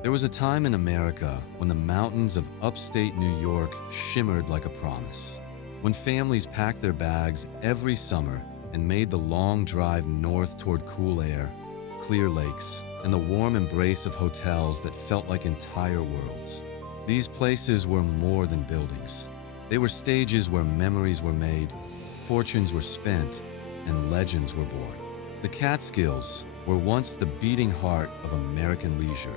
There was a time in America when the mountains of upstate New York shimmered like a promise. When families packed their bags every summer and made the long drive north toward cool air, clear lakes, and the warm embrace of hotels that felt like entire worlds. These places were more than buildings. They were stages where memories were made, fortunes were spent, and legends were born. The Catskills were once the beating heart of American leisure,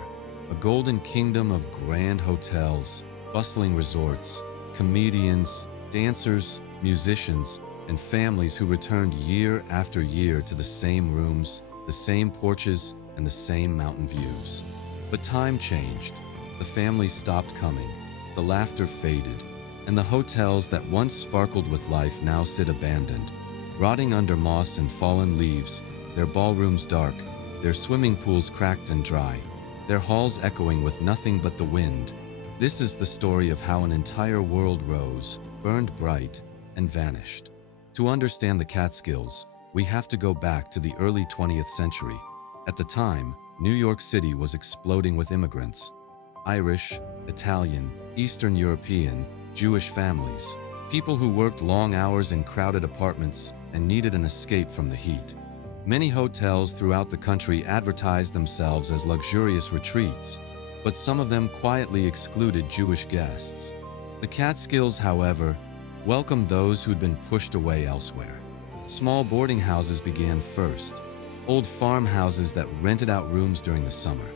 a golden kingdom of grand hotels, bustling resorts, comedians, dancers, musicians, and families who returned year after year to the same rooms, the same porches, and the same mountain views. But time changed. The families stopped coming, the laughter faded, and the hotels that once sparkled with life now sit abandoned, rotting under moss and fallen leaves, their ballrooms dark, their swimming pools cracked and dry, their halls echoing with nothing but the wind. This is the story of how an entire world rose, burned bright, and vanished. To understand the Catskills, we have to go back to the early 20th century. At the time, New York City was exploding with immigrants. Irish, Italian, Eastern European, Jewish families, people who worked long hours in crowded apartments and needed an escape from the heat. Many hotels throughout the country advertised themselves as luxurious retreats, but some of them quietly excluded Jewish guests. The Catskills, however, welcomed those who'd been pushed away elsewhere. Small boarding houses began first, old farmhouses that rented out rooms during the summer.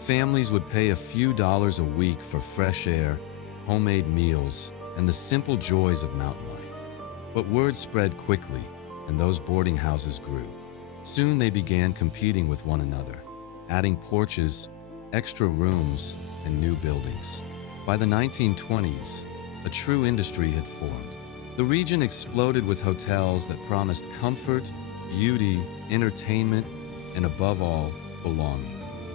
Families would pay a few dollars a week for fresh air, homemade meals, and the simple joys of mountain life. But word spread quickly, and those boarding houses grew. Soon they began competing with one another, adding porches, extra rooms, and new buildings. By the 1920s, a true industry had formed. The region exploded with hotels that promised comfort, beauty, entertainment, and above all, belonging.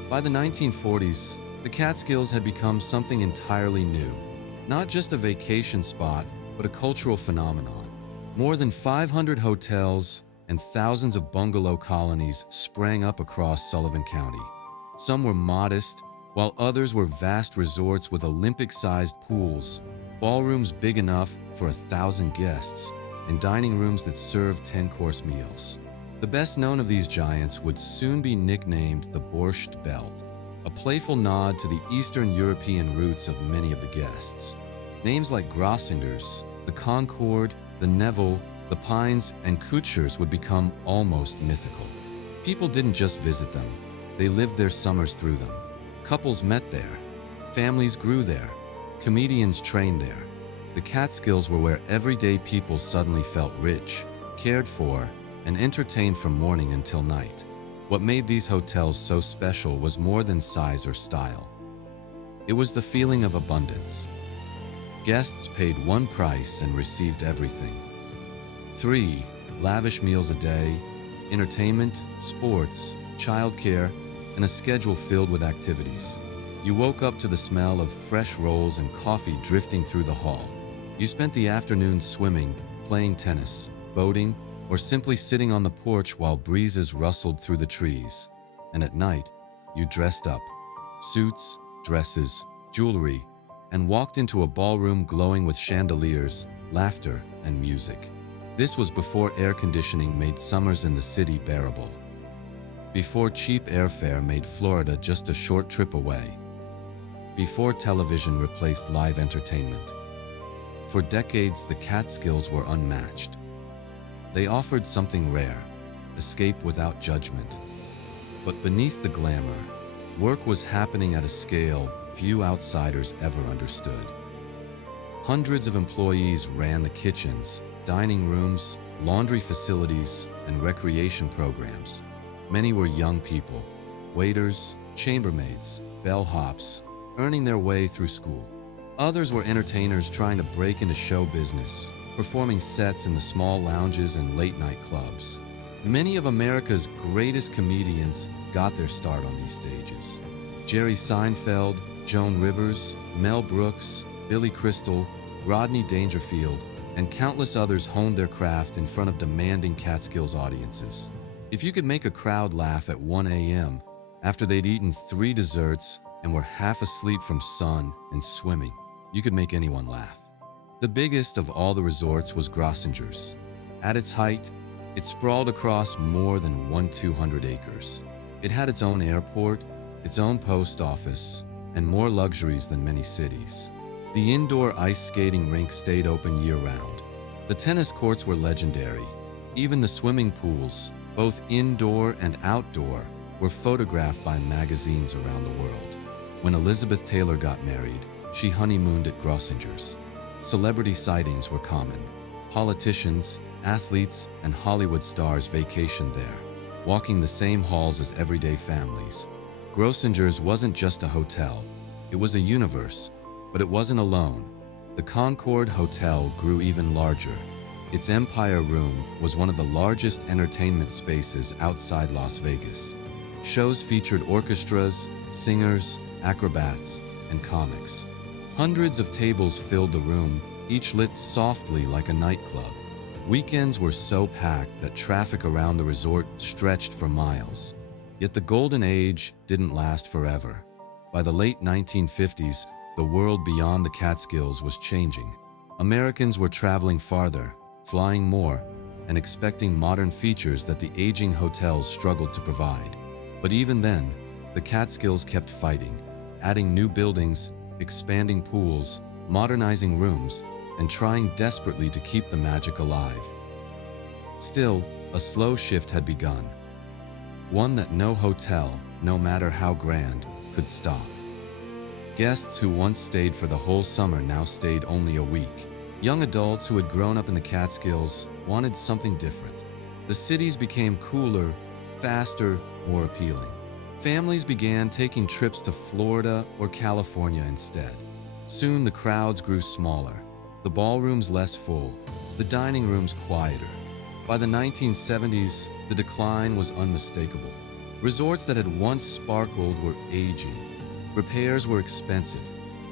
By the 1940s, the Catskills had become something entirely new. Not just a vacation spot, but a cultural phenomenon. More than 500 hotels and thousands of bungalow colonies sprang up across Sullivan County. Some were modest, while others were vast resorts with Olympic-sized pools, ballrooms big enough for 1,000 guests, and dining rooms that served 10-course meals. The best known of these giants would soon be nicknamed the Borscht Belt, a playful nod to the Eastern European roots of many of the guests. Names like Grossinger's, the Concord, the Neville, the Pines, and Kutschers would become almost mythical. People didn't just visit them, they lived their summers through them. Couples met there, families grew there, comedians trained there. The Catskills were where everyday people suddenly felt rich, cared for, and entertained from morning until night. What made these hotels so special was more than size or style. It was the feeling of abundance. Guests paid one price and received everything. 3 lavish meals a day, entertainment, sports, childcare, and a schedule filled with activities. You woke up to the smell of fresh rolls and coffee drifting through the hall. You spent the afternoon swimming, playing tennis, boating, or simply sitting on the porch while breezes rustled through the trees. And at night, you dressed up. Suits, dresses, jewelry, and walked into a ballroom glowing with chandeliers, laughter, and music. This was before air conditioning made summers in the city bearable. Before cheap airfare made Florida just a short trip away. Before television replaced live entertainment. For decades, the Catskills were unmatched. They offered something rare, escape without judgment. But beneath the glamour, work was happening at a scale few outsiders ever understood. Hundreds of employees ran the kitchens, dining rooms, laundry facilities, and recreation programs. Many were young people, waiters, chambermaids, bellhops, earning their way through school. Others were entertainers trying to break into show business, performing sets in the small lounges and late-night clubs. Many of America's greatest comedians got their start on these stages. Jerry Seinfeld, Joan Rivers, Mel Brooks, Billy Crystal, Rodney Dangerfield, and countless others honed their craft in front of demanding Catskills audiences. If you could make a crowd laugh at 1 a.m. after they'd eaten 3 desserts, and were half asleep from sun and swimming. You could make anyone laugh. The biggest of all the resorts was Grossinger's. At its height, it sprawled across more than 200 acres. It had its own airport, its own post office, and more luxuries than many cities. The indoor ice skating rink stayed open year-round. The tennis courts were legendary. Even the swimming pools, both indoor and outdoor, were photographed by magazines around the world. When Elizabeth Taylor got married, she honeymooned at Grossinger's. Celebrity sightings were common. Politicians, athletes, and Hollywood stars vacationed there, walking the same halls as everyday families. Grossinger's wasn't just a hotel. It was a universe, but it wasn't alone. The Concord Hotel grew even larger. Its Empire Room was one of the largest entertainment spaces outside Las Vegas. Shows featured orchestras, singers, acrobats, and comics. Hundreds of tables filled the room, each lit softly like a nightclub. Weekends were so packed that traffic around the resort stretched for miles. Yet the Golden Age didn't last forever. By the late 1950s, the world beyond the Catskills was changing. Americans were traveling farther, flying more, and expecting modern features that the aging hotels struggled to provide. But even then, the Catskills kept fighting, adding new buildings, expanding pools, modernizing rooms, and trying desperately to keep the magic alive. Still, a slow shift had begun. One that no hotel, no matter how grand, could stop. Guests who once stayed for the whole summer now stayed only a week. Young adults who had grown up in the Catskills wanted something different. The cities became cooler, faster, more appealing. Families began taking trips to Florida or California instead. Soon the crowds grew smaller, the ballrooms less full, the dining rooms quieter. By the 1970s, the decline was unmistakable. Resorts that had once sparkled were aging. Repairs were expensive.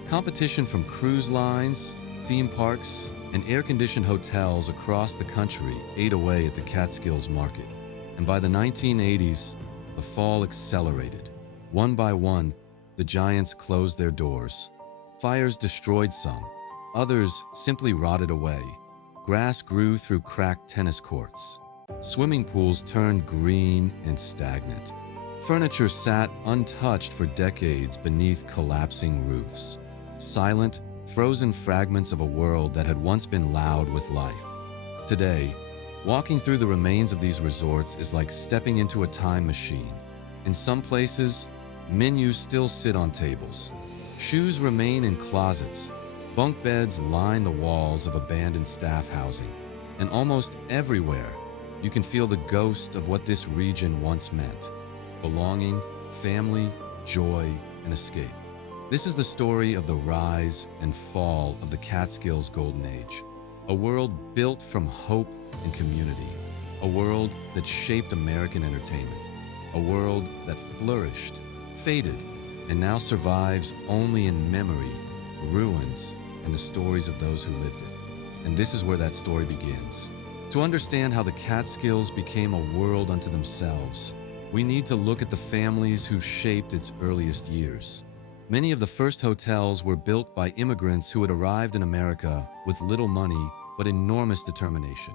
Competition from cruise lines, theme parks, and air-conditioned hotels across the country ate away at the Catskills market. And by the 1980s, the fall accelerated. One by one, the giants closed their doors. Fires destroyed some. Others simply rotted away. Grass grew through cracked tennis courts. Swimming pools turned green and stagnant. Furniture sat untouched for decades beneath collapsing roofs. Silent, frozen fragments of a world that had once been loud with life. Today, walking through the remains of these resorts is like stepping into a time machine. In some places, menus still sit on tables. Shoes remain in closets. Bunk beds line the walls of abandoned staff housing. And almost everywhere, you can feel the ghost of what this region once meant. Belonging, family, joy, and escape. This is the story of the rise and fall of the Catskills Golden Age. A world built from hope and community. A world that shaped American entertainment. A world that flourished, faded, and now survives only in memory, ruins, and the stories of those who lived it. And this is where that story begins. To understand how the Catskills became a world unto themselves, we need to look at the families who shaped its earliest years. Many of the first hotels were built by immigrants who had arrived in America with little money but enormous determination.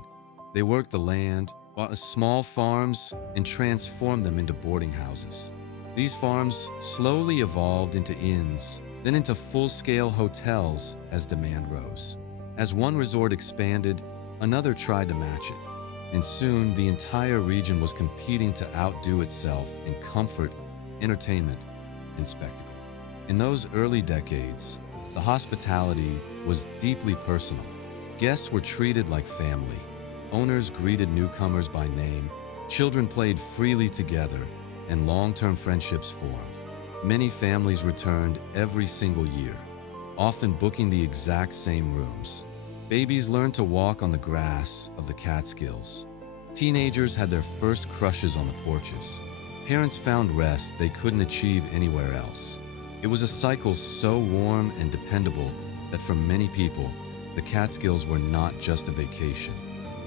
They worked the land, bought small farms, and transformed them into boarding houses. These farms slowly evolved into inns, then into full-scale hotels as demand rose. As one resort expanded, another tried to match it. And soon, the entire region was competing to outdo itself in comfort, entertainment, and spectacle. In those early decades, the hospitality was deeply personal. Guests were treated like family. Owners greeted newcomers by name. Children played freely together, and long-term friendships formed. Many families returned every single year, often booking the exact same rooms. Babies learned to walk on the grass of the Catskills. Teenagers had their first crushes on the porches. Parents found rest they couldn't achieve anywhere else. It was a cycle so warm and dependable that for many people, the Catskills were not just a vacation,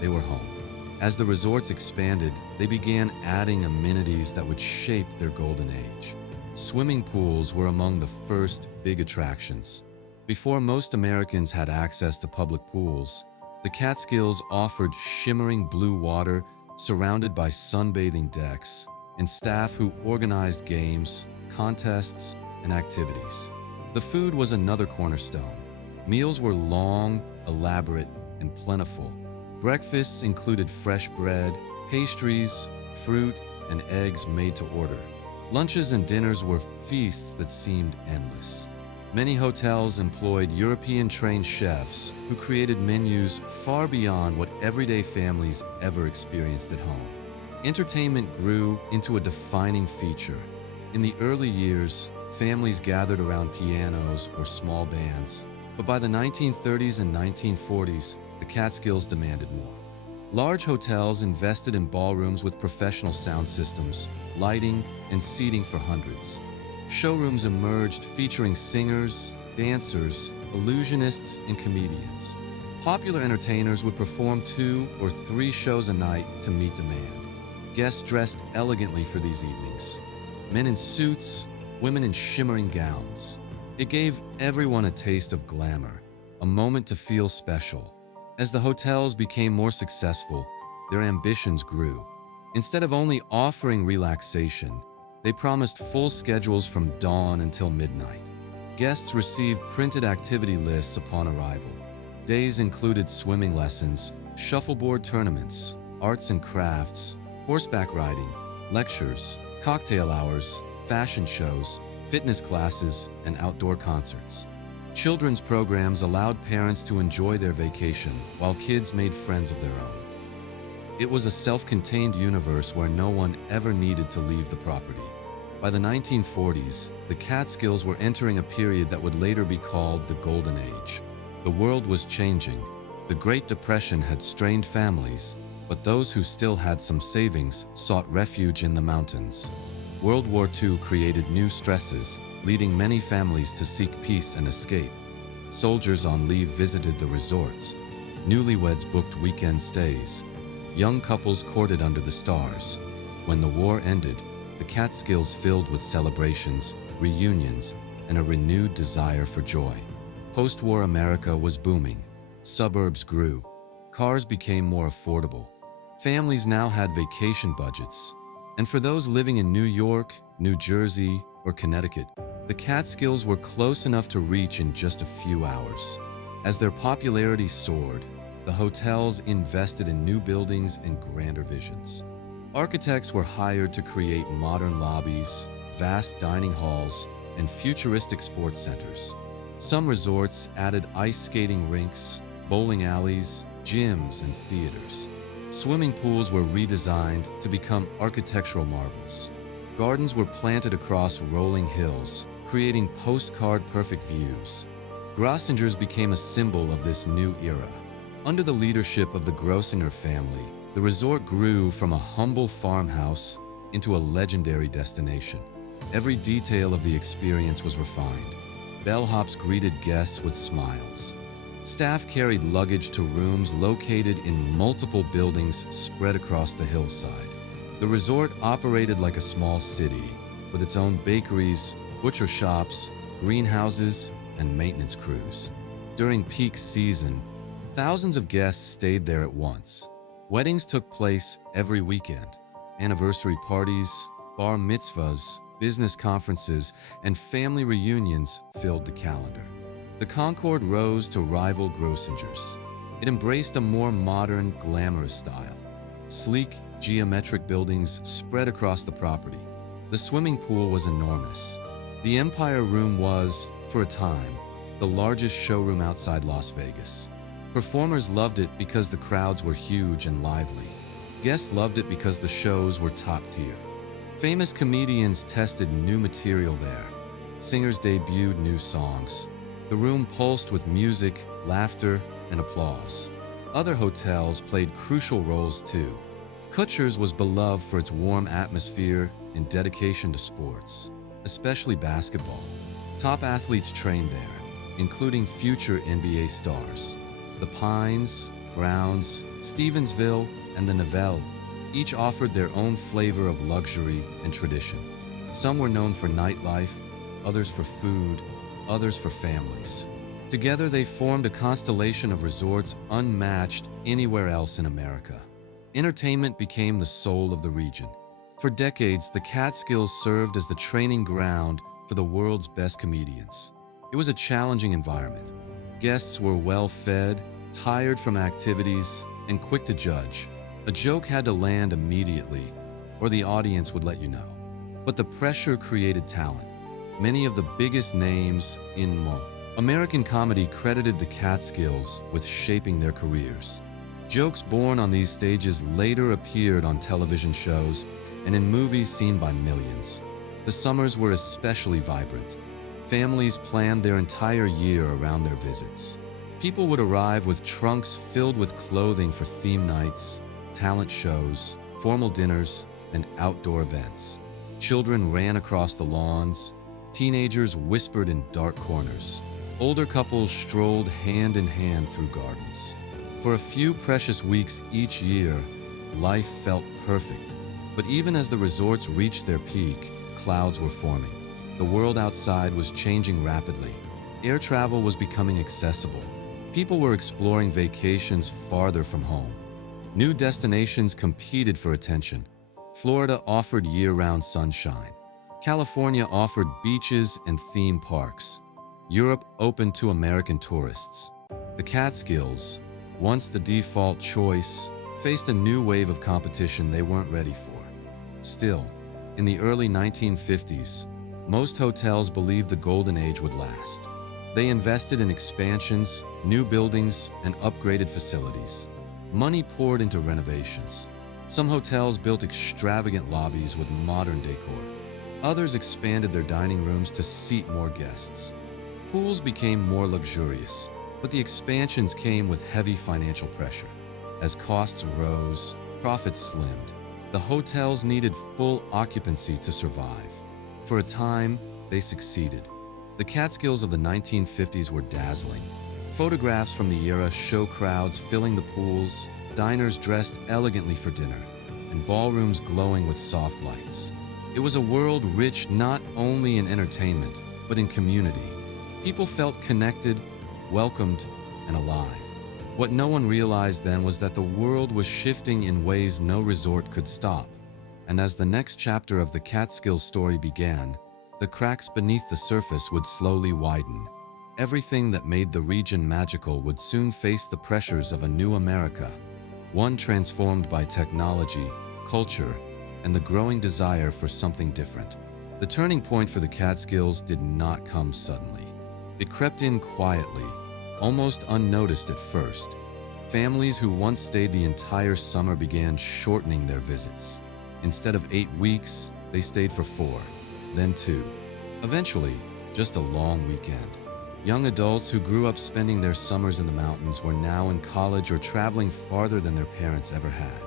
they were home. As the resorts expanded, they began adding amenities that would shape their golden age. Swimming pools were among the first big attractions. Before most Americans had access to public pools, the Catskills offered shimmering blue water surrounded by sunbathing decks and staff who organized games, contests, and activities. The food was another cornerstone. Meals were long, elaborate, and plentiful. Breakfasts included fresh bread, pastries, fruit, and eggs made to order. Lunches and dinners were feasts that seemed endless. Many hotels employed European-trained chefs who created menus far beyond what everyday families ever experienced at home. Entertainment grew into a defining feature. In the early years, families gathered around pianos or small bands, but by the 1930s and 1940s, the Catskills demanded more. Large hotels invested in ballrooms with professional sound systems, lighting, and seating for hundreds. Showrooms emerged featuring singers, dancers, illusionists, and comedians. Popular entertainers would perform 2 or 3 shows a night to meet demand. Guests dressed elegantly for these evenings. Men in suits, women in shimmering gowns. It gave everyone a taste of glamour, a moment to feel special. As the hotels became more successful, their ambitions grew. Instead of only offering relaxation, they promised full schedules from dawn until midnight. Guests received printed activity lists upon arrival. Days included swimming lessons, shuffleboard tournaments, arts and crafts, horseback riding, lectures, cocktail hours, fashion shows, fitness classes, and outdoor concerts. Children's programs allowed parents to enjoy their vacation while kids made friends of their own. It was a self-contained universe where no one ever needed to leave the property. By the 1940s, the Catskills were entering a period that would later be called the Golden Age. The world was changing. The Great Depression had strained families, but those who still had some savings sought refuge in the mountains. World War II created new stresses, leading many families to seek peace and escape. Soldiers on leave visited the resorts. Newlyweds booked weekend stays. Young couples courted under the stars. When the war ended, the Catskills filled with celebrations, reunions, and a renewed desire for joy. Post-war America was booming. Suburbs grew. Cars became more affordable. Families now had vacation budgets. And for those living in New York, New Jersey, or Connecticut, the Catskills were close enough to reach in just a few hours. As their popularity soared, the hotels invested in new buildings and grander visions. Architects were hired to create modern lobbies, vast dining halls, and futuristic sports centers. Some resorts added ice skating rinks, bowling alleys, gyms, and theaters. Swimming pools were redesigned to become architectural marvels. Gardens were planted across rolling hills, creating postcard-perfect views. Grossingers became a symbol of this new era. Under the leadership of the Grossinger family, the resort grew from a humble farmhouse into a legendary destination. Every detail of the experience was refined. Bellhops greeted guests with smiles. Staff carried luggage to rooms located in multiple buildings spread across the hillside. The resort operated like a small city, with its own bakeries, butcher shops, greenhouses, and maintenance crews. During peak season, thousands of guests stayed there at once. Weddings took place every weekend. Anniversary parties, bar mitzvahs, business conferences, and family reunions filled the calendar. The Concord rose to rival Grossinger's. It embraced a more modern, glamorous style. Sleek, geometric buildings spread across the property. The swimming pool was enormous. The Empire Room was, for a time, the largest showroom outside Las Vegas. Performers loved it because the crowds were huge and lively. Guests loved it because the shows were top tier. Famous comedians tested new material there. Singers debuted new songs. The room pulsed with music, laughter, and applause. Other hotels played crucial roles too. Kutcher's was beloved for its warm atmosphere and dedication to sports, especially basketball. Top athletes trained there, including future NBA stars. The Pines, Browns, Stevensville, and the Nivelle each offered their own flavor of luxury and tradition. Some were known for nightlife, others for food, others for families. Together, they formed a constellation of resorts unmatched anywhere else in America. Entertainment became the soul of the region. For decades, the Catskills served as the training ground for the world's best comedians. It was a challenging environment. Guests were well-fed, tired from activities, and quick to judge. A joke had to land immediately, or the audience would let you know. But the pressure created talent. Many of the biggest names in American comedy credited the Catskills with shaping their careers. Jokes born on these stages later appeared on television shows and in movies seen by millions. The summers were especially vibrant. Families planned their entire year around their visits. People would arrive with trunks filled with clothing for theme nights, talent shows, formal dinners, and outdoor events. Children ran across the lawns. Teenagers whispered in dark corners. Older couples strolled hand in hand through gardens. For a few precious weeks each year, life felt perfect. But even as the resorts reached their peak, clouds were forming. The world outside was changing rapidly. Air travel was becoming accessible. People were exploring vacations farther from home. New destinations competed for attention. Florida offered year-round sunshine. California offered beaches and theme parks. Europe opened to American tourists. The Catskills, once the default choice, faced a new wave of competition they weren't ready for. Still, in the early 1950s, most hotels believed the Golden Age would last. They invested in expansions, new buildings, and upgraded facilities. Money poured into renovations. Some hotels built extravagant lobbies with modern decor. Others expanded their dining rooms to seat more guests. Pools became more luxurious, but the expansions came with heavy financial pressure. As costs rose, profits slimmed. The hotels needed full occupancy to survive. For a time, they succeeded. The Catskills of the 1950s were dazzling. Photographs from the era show crowds filling the pools, diners dressed elegantly for dinner, and ballrooms glowing with soft lights. It was a world rich not only in entertainment, but in community. People felt connected, welcomed, and alive. What no one realized then was that the world was shifting in ways no resort could stop. And as the next chapter of the Catskills story began, the cracks beneath the surface would slowly widen. Everything that made the region magical would soon face the pressures of a new America, one transformed by technology, culture, and the growing desire for something different. The turning point for the Catskills did not come suddenly. It crept in quietly, almost unnoticed at first. Families who once stayed the entire summer began shortening their visits. Instead of 8 weeks, they stayed for 4, then 2. Eventually, just a long weekend. Young adults who grew up spending their summers in the mountains were now in college or traveling farther than their parents ever had.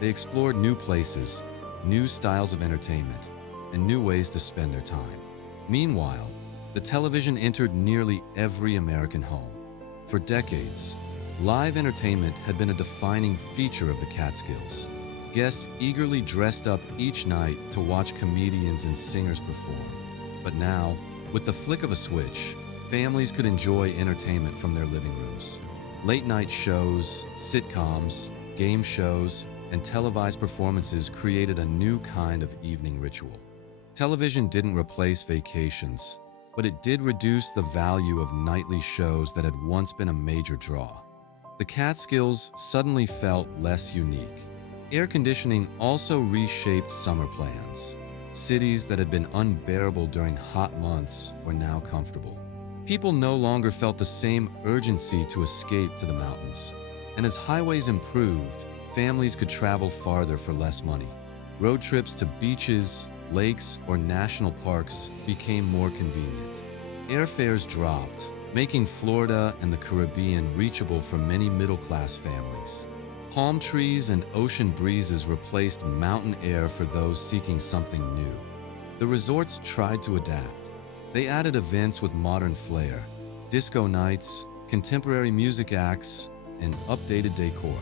They explored new places, new styles of entertainment, and new ways to spend their time. Meanwhile, the television entered nearly every American home. For decades, live entertainment had been a defining feature of the Catskills. Guests eagerly dressed up each night to watch comedians and singers perform. But now, with the flick of a switch, families could enjoy entertainment from their living rooms. Late-night shows, sitcoms, game shows, and televised performances created a new kind of evening ritual. Television didn't replace vacations, but it did reduce the value of nightly shows that had once been a major draw. The Catskills suddenly felt less unique. Air conditioning also reshaped summer plans. Cities that had been unbearable during hot months were now comfortable. People no longer felt the same urgency to escape to the mountains. And as highways improved, families could travel farther for less money. Road trips to beaches, lakes, or national parks became more convenient. Airfares dropped, making Florida and the Caribbean reachable for many middle-class families. Palm trees and ocean breezes replaced mountain air for those seeking something new. The resorts tried to adapt. They added events with modern flair, disco nights, contemporary music acts, and updated decor.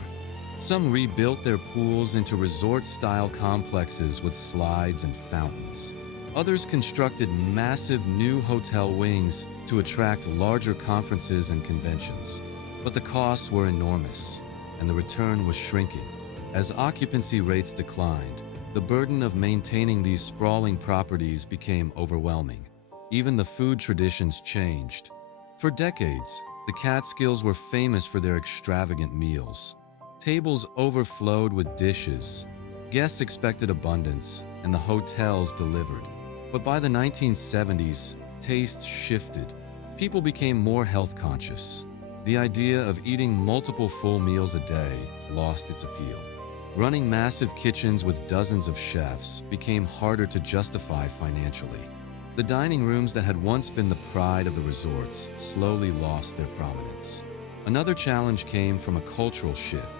Some rebuilt their pools into resort-style complexes with slides and fountains. Others constructed massive new hotel wings to attract larger conferences and conventions. But the costs were enormous, and the return was shrinking. As occupancy rates declined, the burden of maintaining these sprawling properties became overwhelming. Even the food traditions changed. For decades, the Catskills were famous for their extravagant meals. Tables overflowed with dishes. Guests expected abundance, and the hotels delivered. But by the 1970s, tastes shifted. People became more health conscious. The idea of eating multiple full meals a day lost its appeal. Running massive kitchens with dozens of chefs became harder to justify financially. The dining rooms that had once been the pride of the resorts slowly lost their prominence. Another challenge came from a cultural shift.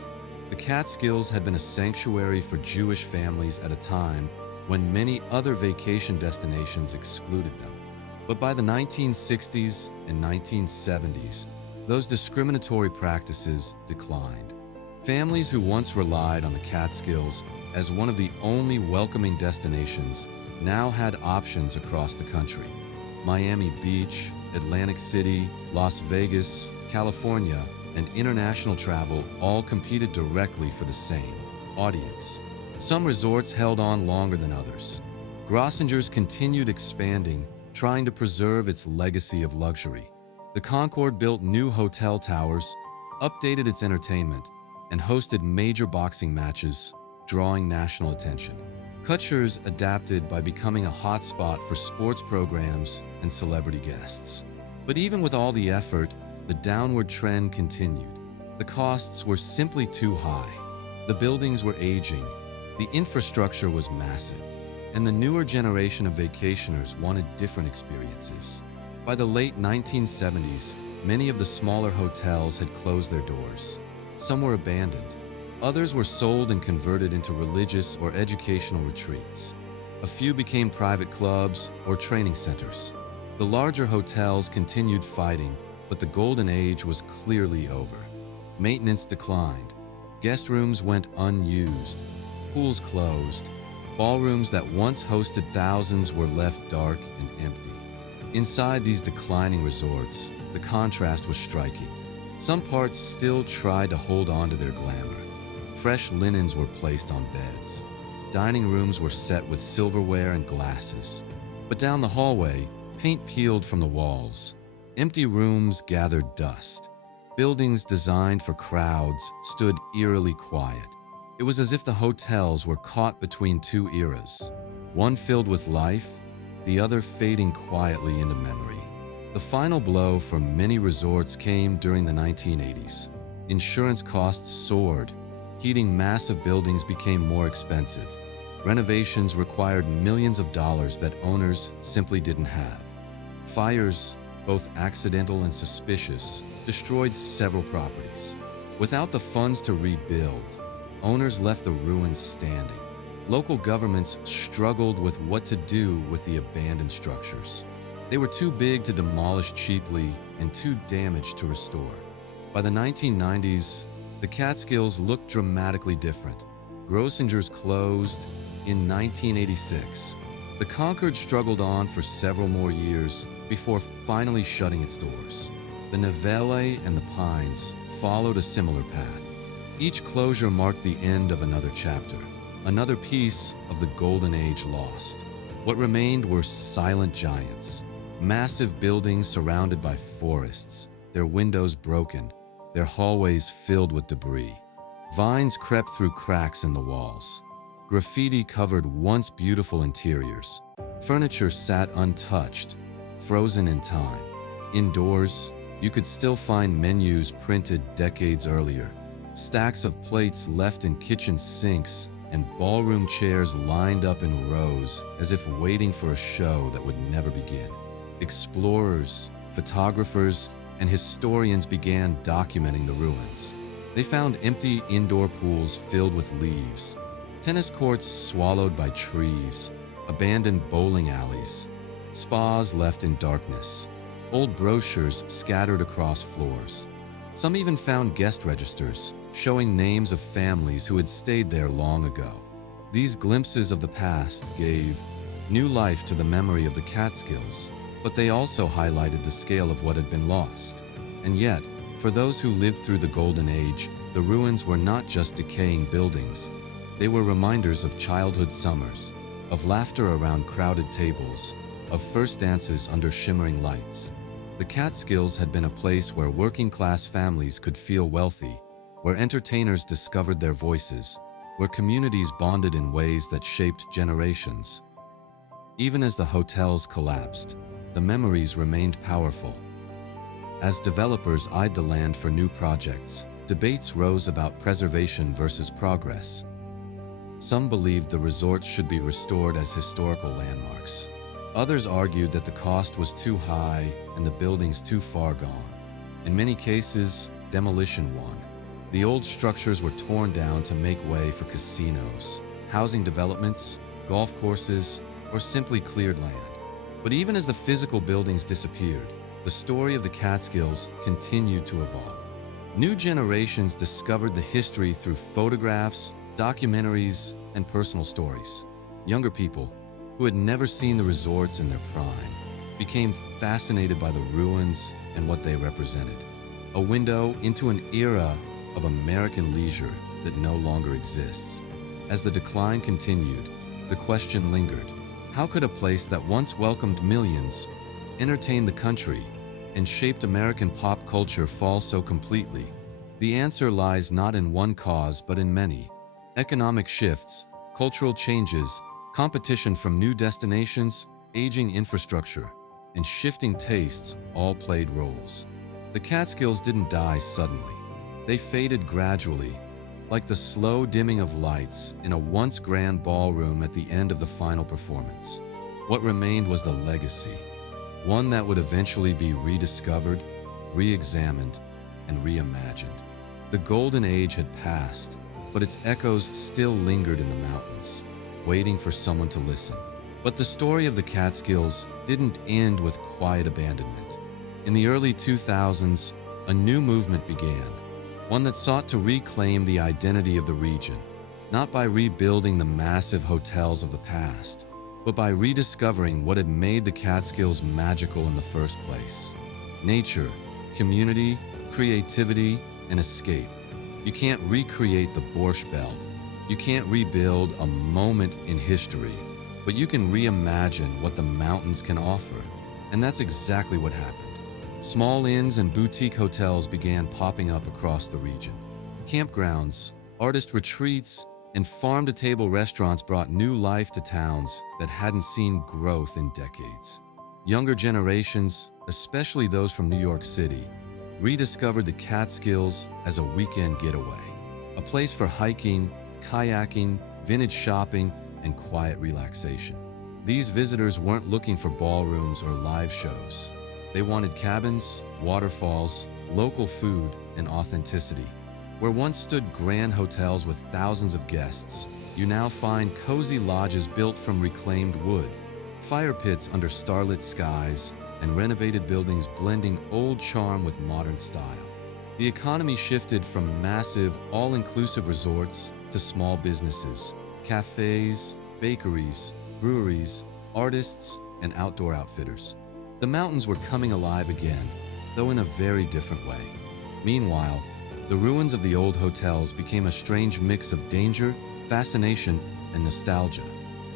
The Catskills had been a sanctuary for Jewish families at a time when many other vacation destinations excluded them. But by the 1960s and 1970s, those discriminatory practices declined. Families who once relied on the Catskills as one of the only welcoming destinations now had options across the country. Miami Beach, Atlantic City, Las Vegas, California, and international travel all competed directly for the same audience. Some resorts held on longer than others. Grossinger's continued expanding, trying to preserve its legacy of luxury. The Concord built new hotel towers, updated its entertainment, and hosted major boxing matches, drawing national attention. Kutcher's adapted by becoming a hotspot for sports programs and celebrity guests. But even with all the effort, the downward trend continued. The costs were simply too high. The buildings were aging, the infrastructure was massive, and the newer generation of vacationers wanted different experiences. By the late 1970s, many of the smaller hotels had closed their doors. Some were abandoned. Others were sold and converted into religious or educational retreats. A few became private clubs or training centers. The larger hotels continued fighting, but the Golden Age was clearly over. Maintenance declined. Guest rooms went unused. Pools closed. Ballrooms that once hosted thousands were left dark and empty. Inside these declining resorts, the contrast was striking. Some parts still tried to hold on to their glamour. Fresh linens were placed on beds. Dining rooms were set with silverware and glasses. But down the hallway, paint peeled from the walls. Empty rooms gathered dust. Buildings designed for crowds stood eerily quiet. It was as if the hotels were caught between two eras, one filled with life, the other fading quietly into memory. The final blow for many resorts came during the 1980s. Insurance costs soared. Heating massive buildings became more expensive. Renovations required millions of dollars that owners simply didn't have. Fires, both accidental and suspicious, destroyed several properties. Without the funds to rebuild, owners left the ruins standing. Local governments struggled with what to do with the abandoned structures. They were too big to demolish cheaply and too damaged to restore. By the 1990s, the Catskills looked dramatically different. Grossinger's closed in 1986. The Concord struggled on for several more years before finally shutting its doors. The Nivelle and the Pines followed a similar path. Each closure marked the end of another chapter, another piece of the Golden Age lost. What remained were silent giants, massive buildings surrounded by forests, their windows broken, their hallways filled with debris. Vines crept through cracks in the walls. Graffiti covered once beautiful interiors. Furniture sat untouched, frozen in time. Indoors, you could still find menus printed decades earlier, stacks of plates left in kitchen sinks, and ballroom chairs lined up in rows as if waiting for a show that would never begin. Explorers, photographers, and historians began documenting the ruins. They found empty indoor pools filled with leaves, tennis courts swallowed by trees, abandoned bowling alleys, spas left in darkness, old brochures scattered across floors. Some even found guest registers showing names of families who had stayed there long ago. These glimpses of the past gave new life to the memory of the Catskills, but they also highlighted the scale of what had been lost. And yet, for those who lived through the Golden Age, the ruins were not just decaying buildings. They were reminders of childhood summers, of laughter around crowded tables, of first dances under shimmering lights. The Catskills had been a place where working-class families could feel wealthy, where entertainers discovered their voices, where communities bonded in ways that shaped generations. Even as the hotels collapsed, the memories remained powerful. As developers eyed the land for new projects, debates rose about preservation versus progress. Some believed the resorts should be restored as historical landmarks. Others argued that the cost was too high and the buildings too far gone. In many cases, demolition won. The old structures were torn down to make way for casinos, housing developments, golf courses, or simply cleared land. But even as the physical buildings disappeared, the story of the Catskills continued to evolve. New generations discovered the history through photographs, documentaries, and personal stories. Younger people, who had never seen the resorts in their prime, became fascinated by the ruins and what they represented. A window into an era of American leisure that no longer exists. As the decline continued, the question lingered: how could a place that once welcomed millions, entertained the country, and shaped American pop culture fall so completely? The answer lies not in one cause but in many. Economic shifts, cultural changes, competition from new destinations, aging infrastructure, and shifting tastes all played roles. The Catskills didn't die suddenly. They faded gradually, like the slow dimming of lights in a once grand ballroom at the end of the final performance. What remained was the legacy, one that would eventually be rediscovered, re-examined, and reimagined. The Golden Age had passed, but its echoes still lingered in the mountains, waiting for someone to listen. But the story of the Catskills didn't end with quiet abandonment. In the early 2000s, a new movement began, one that sought to reclaim the identity of the region, not by rebuilding the massive hotels of the past, but by rediscovering what had made the Catskills magical in the first place. Nature, community, creativity, and escape. You can't recreate the Borscht Belt. You can't rebuild a moment in history, but you can reimagine what the mountains can offer. And that's exactly what happened. Small inns and boutique hotels began popping up across the region. Campgrounds, artist retreats, and farm-to-table restaurants brought new life to towns that hadn't seen growth in decades. Younger generations, especially those from New York City, rediscovered the Catskills as a weekend getaway, a place for hiking, kayaking, vintage shopping, and quiet relaxation. These visitors weren't looking for ballrooms or live shows. They wanted cabins, waterfalls, local food, and authenticity. Where once stood grand hotels with thousands of guests, you now find cozy lodges built from reclaimed wood, fire pits under starlit skies, and renovated buildings blending old charm with modern style. The economy shifted from massive, all-inclusive resorts to small businesses, cafes, bakeries, breweries, artists, and outdoor outfitters. The mountains were coming alive again, though in a very different way. Meanwhile, the ruins of the old hotels became a strange mix of danger, fascination, and nostalgia.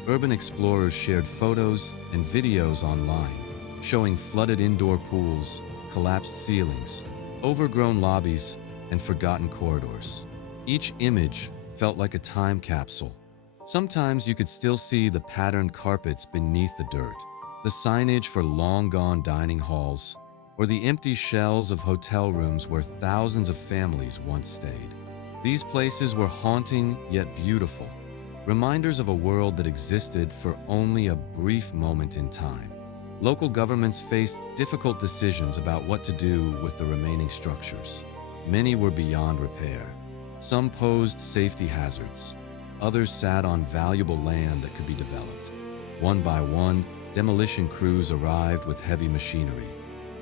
Urban explorers shared photos and videos online, showing flooded indoor pools, collapsed ceilings, overgrown lobbies, and forgotten corridors. Each image felt like a time capsule. Sometimes you could still see the patterned carpets beneath the dirt, the signage for long-gone dining halls, or the empty shells of hotel rooms where thousands of families once stayed. These places were haunting yet beautiful, reminders of a world that existed for only a brief moment in time. Local governments faced difficult decisions about what to do with the remaining structures. Many were beyond repair. Some posed safety hazards. Others sat on valuable land that could be developed. One by one, demolition crews arrived with heavy machinery.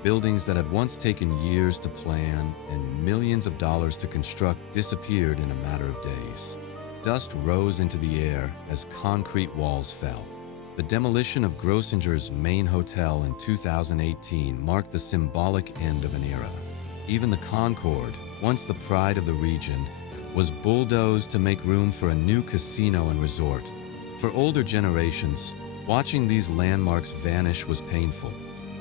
Buildings that had once taken years to plan and millions of dollars to construct disappeared in a matter of days. Dust rose into the air as concrete walls fell. The demolition of Grossinger's main hotel in 2018 marked the symbolic end of an era. Even the Concorde, once the pride of the region, was bulldozed to make room for a new casino and resort. For older generations, watching these landmarks vanish was painful.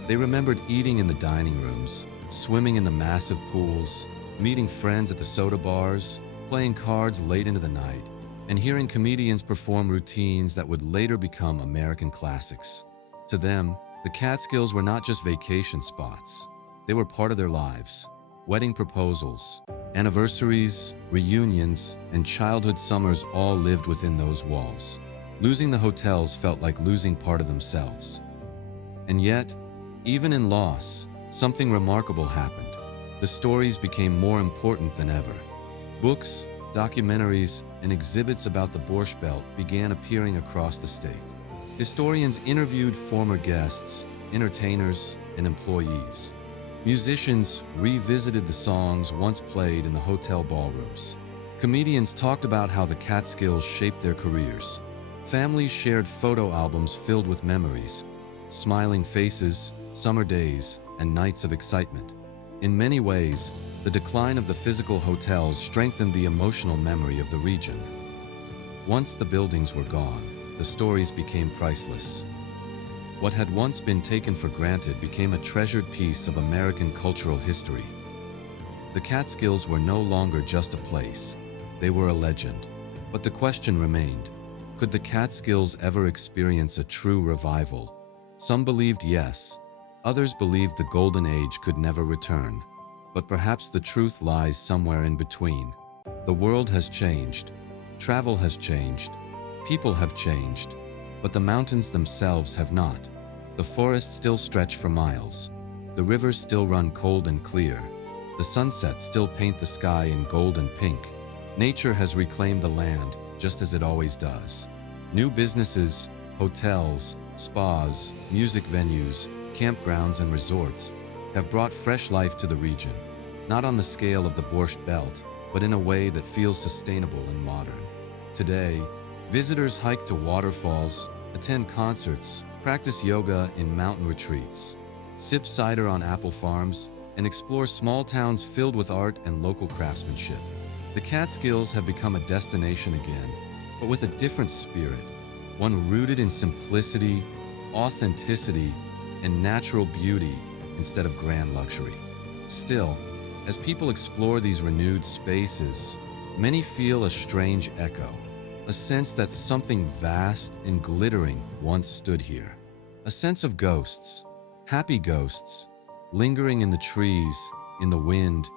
They remembered eating in the dining rooms, swimming in the massive pools, meeting friends at the soda bars, playing cards late into the night, and hearing comedians perform routines that would later become American classics. To them, the Catskills were not just vacation spots. They were part of their lives. Wedding proposals, anniversaries, reunions, and childhood summers all lived within those walls. Losing the hotels felt like losing part of themselves. And yet, even in loss, something remarkable happened. The stories became more important than ever. Books, documentaries, and exhibits about the Borscht Belt began appearing across the state. Historians interviewed former guests, entertainers, and employees. Musicians revisited the songs once played in the hotel ballrooms. Comedians talked about how the Catskills shaped their careers. Families shared photo albums filled with memories, smiling faces, summer days, and nights of excitement. In many ways, the decline of the physical hotels strengthened the emotional memory of the region. Once the buildings were gone, the stories became priceless. What had once been taken for granted became a treasured piece of American cultural history. The Catskills were no longer just a place, they were a legend. But the question remained, could the Catskills ever experience a true revival? Some believed yes, others believed the Golden Age could never return. But perhaps the truth lies somewhere in between. The world has changed, travel has changed, people have changed, but the mountains themselves have not. The forests still stretch for miles, the rivers still run cold and clear, the sunsets still paint the sky in gold and pink. Nature has reclaimed the land, just as it always does. New businesses, hotels, spas, music venues, campgrounds, and resorts have brought fresh life to the region, not on the scale of the Borscht Belt, but in a way that feels sustainable and modern. Today, visitors hike to waterfalls, attend concerts, practice yoga in mountain retreats, sip cider on apple farms, and explore small towns filled with art and local craftsmanship. The Catskills have become a destination again, but with a different spirit, one rooted in simplicity, authenticity, and natural beauty instead of grand luxury. Still, as people explore these renewed spaces, many feel a strange echo, a sense that something vast and glittering once stood here. A sense of ghosts, happy ghosts, lingering in the trees, in the wind,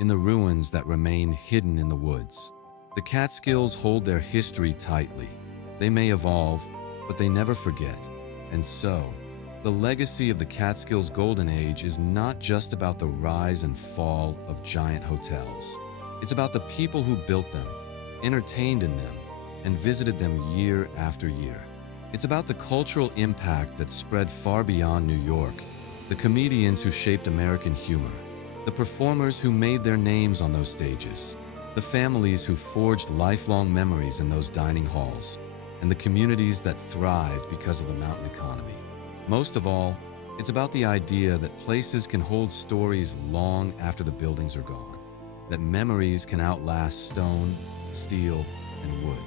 in the ruins that remain hidden in the woods. The Catskills hold their history tightly. They may evolve, but they never forget. And so, the legacy of the Catskills Golden Age is not just about the rise and fall of giant hotels. It's about the people who built them, entertained in them, and visited them year after year. It's about the cultural impact that spread far beyond New York, the comedians who shaped American humor, the performers who made their names on those stages, the families who forged lifelong memories in those dining halls, and the communities that thrived because of the mountain economy. Most of all, it's about the idea that places can hold stories long after the buildings are gone, that memories can outlast stone, steel, and wood,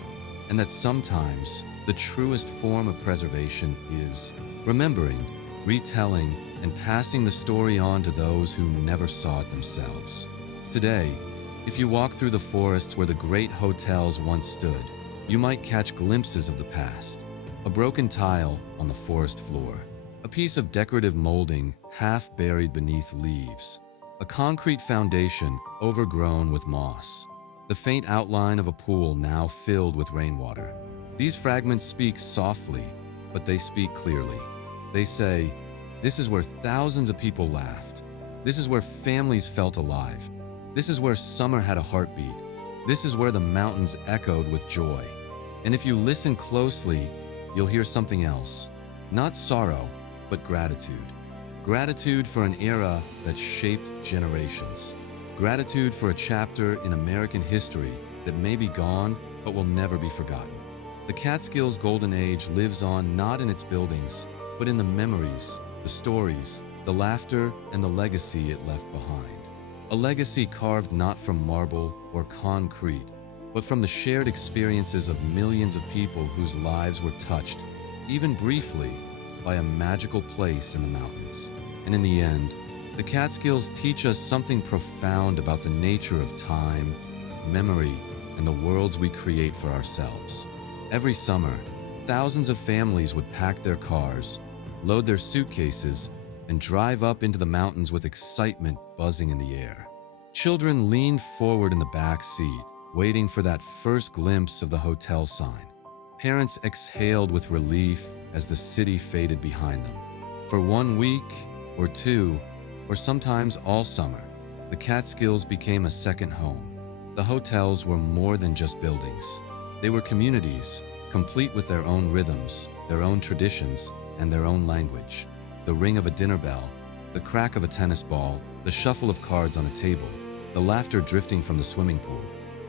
and that sometimes the truest form of preservation is remembering, retelling, and passing the story on to those who never saw it themselves. Today, if you walk through the forests where the great hotels once stood, you might catch glimpses of the past. A broken tile on the forest floor, a piece of decorative molding half buried beneath leaves, a concrete foundation overgrown with moss, the faint outline of a pool now filled with rainwater. These fragments speak softly, but they speak clearly. They say, this is where thousands of people laughed. This is where families felt alive. This is where summer had a heartbeat. This is where the mountains echoed with joy. And if you listen closely, you'll hear something else. Not sorrow, but gratitude. Gratitude for an era that shaped generations. Gratitude for a chapter in American history that may be gone, but will never be forgotten. The Catskills Golden Age lives on not in its buildings, but in the memories, the stories, the laughter, and the legacy it left behind. A legacy carved not from marble or concrete, but from the shared experiences of millions of people whose lives were touched, even briefly, by a magical place in the mountains. And in the end, the Catskills teach us something profound about the nature of time, memory, and the worlds we create for ourselves. Every summer, thousands of families would pack their cars, load their suitcases, and drive up into the mountains with excitement buzzing in the air. Children leaned forward in the back seat, waiting for that first glimpse of the hotel sign. Parents exhaled with relief as the city faded behind them. For 1 week, or 2, or sometimes all summer, the Catskills became a second home. The hotels were more than just buildings. They were communities, complete with their own rhythms, their own traditions, and their own language. The ring of a dinner bell, the crack of a tennis ball, the shuffle of cards on a table, the laughter drifting from the swimming pool.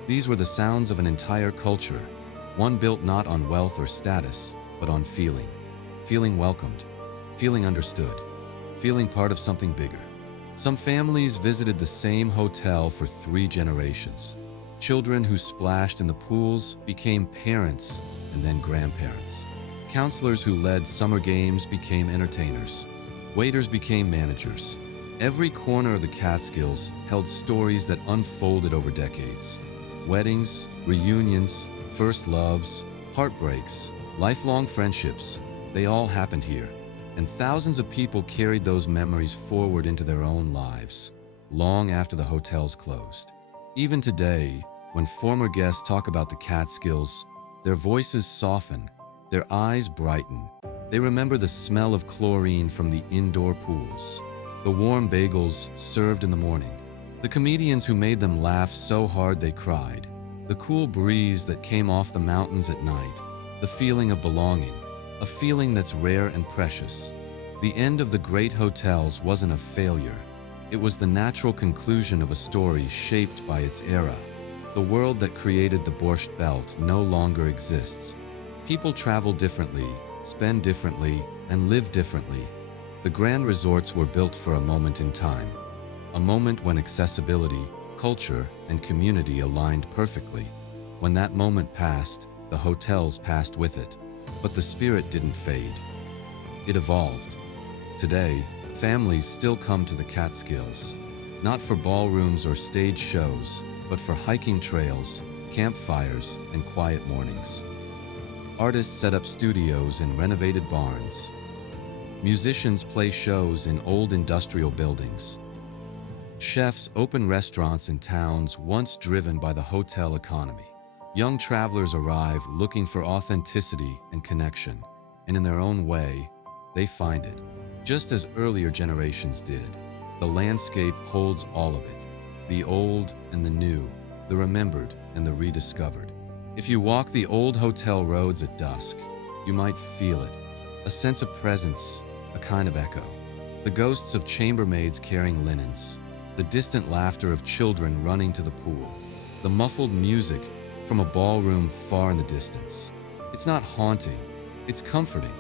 These were the sounds of an entire culture, one built not on wealth or status, but on feeling. Feeling welcomed, feeling understood, feeling part of something bigger. Some families visited the same hotel for 3 generations. Children who splashed in the pools became parents and then grandparents. Counselors who led summer games became entertainers. Waiters became managers. Every corner of the Catskills held stories that unfolded over decades. Weddings, reunions, first loves, heartbreaks, lifelong friendships, they all happened here. And thousands of people carried those memories forward into their own lives, long after the hotels closed. Even today, when former guests talk about the Catskills, their voices soften, their eyes brighten. They remember the smell of chlorine from the indoor pools, the warm bagels served in the morning, the comedians who made them laugh so hard they cried, the cool breeze that came off the mountains at night, the feeling of belonging, a feeling that's rare and precious. The end of the great hotels wasn't a failure. It was the natural conclusion of a story shaped by its era. The world that created the Borscht Belt no longer exists. People travel differently, spend differently, and live differently. The grand resorts were built for a moment in time, a moment when accessibility, culture, and community aligned perfectly. When that moment passed, the hotels passed with it. But the spirit didn't fade. It evolved. Today, families still come to the Catskills, not for ballrooms or stage shows, but for hiking trails, campfires, and quiet mornings. Artists set up studios in renovated barns. Musicians play shows in old industrial buildings. Chefs open restaurants in towns once driven by the hotel economy. Young travelers arrive looking for authenticity and connection, and in their own way, they find it. Just as earlier generations did, the landscape holds all of it, the old and the new, the remembered and the rediscovered. If you walk the old hotel roads at dusk, you might feel it, a sense of presence, a kind of echo. The ghosts of chambermaids carrying linens, the distant laughter of children running to the pool, the muffled music from a ballroom far in the distance. It's not haunting, it's comforting,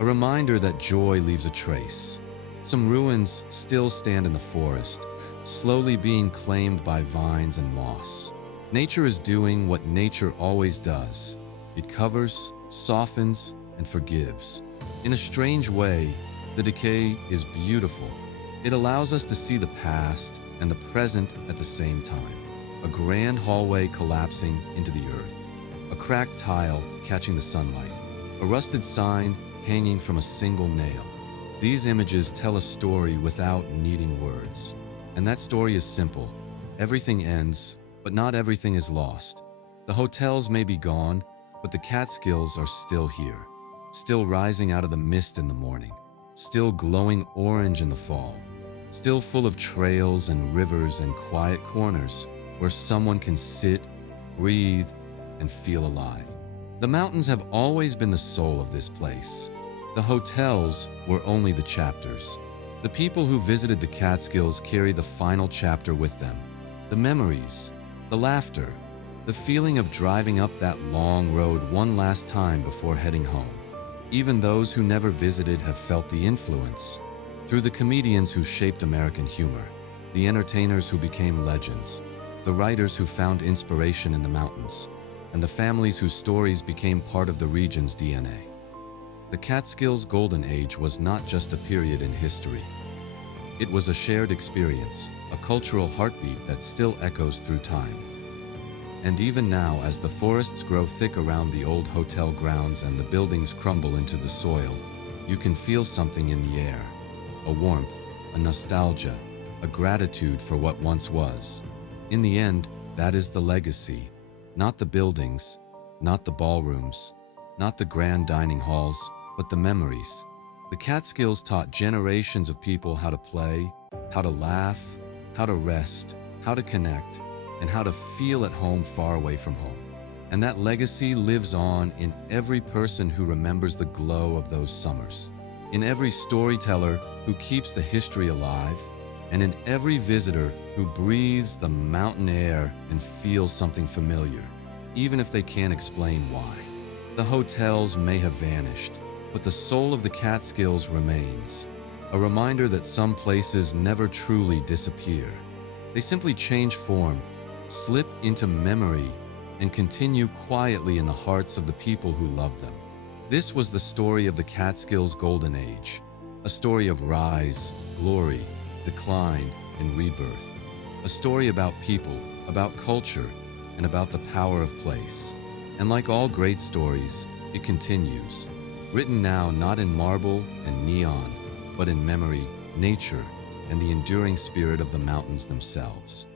a reminder that joy leaves a trace. Some ruins still stand in the forest, slowly being claimed by vines and moss. Nature is doing what nature always does. It covers, softens, and forgives. In a strange way, the decay is beautiful. It allows us to see the past and the present at the same time. A grand hallway collapsing into the earth, a cracked tile catching the sunlight, a rusted sign hanging from a single nail. These images tell a story without needing words. And that story is simple. Everything ends, but not everything is lost. The hotels may be gone, but the Catskills are still here, still rising out of the mist in the morning, still glowing orange in the fall, still full of trails and rivers and quiet corners where someone can sit, breathe, and feel alive. The mountains have always been the soul of this place. The hotels were only the chapters. The people who visited the Catskills carry the final chapter with them. The memories, the laughter, The feeling of driving up that long road one last time before heading home. Even those who never visited have felt the influence. Through the comedians who shaped American humor, the entertainers who became legends, the writers who found inspiration in the mountains, and the families whose stories became part of the region's DNA. The Catskills Golden Age was not just a period in history. It was a shared experience, a cultural heartbeat that still echoes through time. And even now, as the forests grow thick around the old hotel grounds and the buildings crumble into the soil, you can feel something in the air. A warmth, a nostalgia, a gratitude for what once was. In the end, that is the legacy. Not the buildings, not the ballrooms, not the grand dining halls, but the memories. The Catskills taught generations of people how to play, how to laugh, how to rest, how to connect, and how to feel at home far away from home. And that legacy lives on in every person who remembers the glow of those summers, in every storyteller who keeps the history alive, and in every visitor who breathes the mountain air and feels something familiar, even if they can't explain why. The hotels may have vanished, but the soul of the Catskills remains, a reminder that some places never truly disappear. They simply change form, slip into memory, and continue quietly in the hearts of the people who love them. This was the story of the Catskills Golden Age, a story of rise, glory, decline, and rebirth. A story about people, about culture, and about the power of place. And like all great stories, it continues, written now not in marble and neon, but in memory, nature, and the enduring spirit of the mountains themselves.